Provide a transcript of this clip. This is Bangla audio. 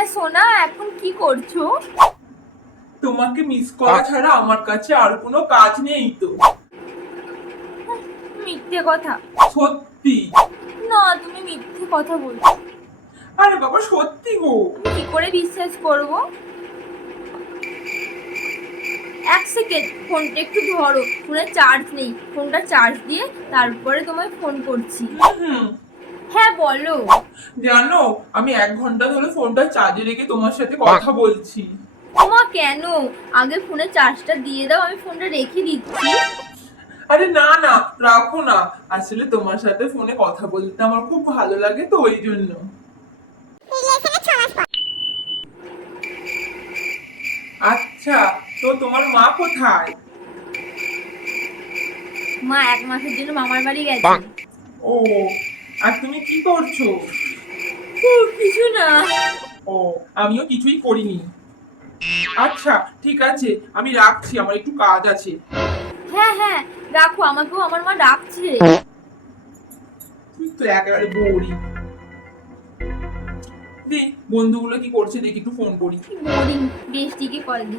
হ্যাঁ সোনা, এখন কি করছো? তোমাকে মিস করা ছাড়া আমার কাছে আর কোনো কাজ নেই তো। মিথ্যে কথা। সত্যি। না, তুমি মিথ্যে কথা বলছো। আরে বাবা সত্যি গো। আমি কি করে বিশ্বাস করব? এক সেকেন্ড, ফোনটা একটু ধরো, ফোনে চার্জ নেই, ফোনটা চার্জ দিয়ে তারপরে তোমায় ফোন করছি। হুম। হ্যাঁ বলো। জানো, আমি 1 ঘন্টা ধরে ফোনটা চার্জে রেখে তোমার সাথে কথা বলছি। তোমা কেন? আগে ফোনে চার্জটা দিয়ে দাও, আমি ফোনটা রেখে দিচ্ছি। আরে না না, রাখো না। আসলে তোমার সাথে ফোনে কথা বলতে আমার খুব ভালো লাগে তো ওই জন্য। আচ্ছা, তো তোমার মা কোথায়? মা 1 মাসের জন্য মামার বাড়ি গেছে। ও, আর তুমি কি করছো? কিছু না। ও, আমিও কিছুই করিনি। আচ্ছা, ঠিক আছে, আমি রাখছি, আমার একটু কাজ আছে। হ্যাঁ হ্যাঁ, রাখো, আমাকেও আমার মা ডাকছে। তুই তো একেবারে বোরিং। দি, বন্ধুগুলো কি করছে দেখি, একটু ফোন করি। কি বোরিং, বেস্টিকে কল দি।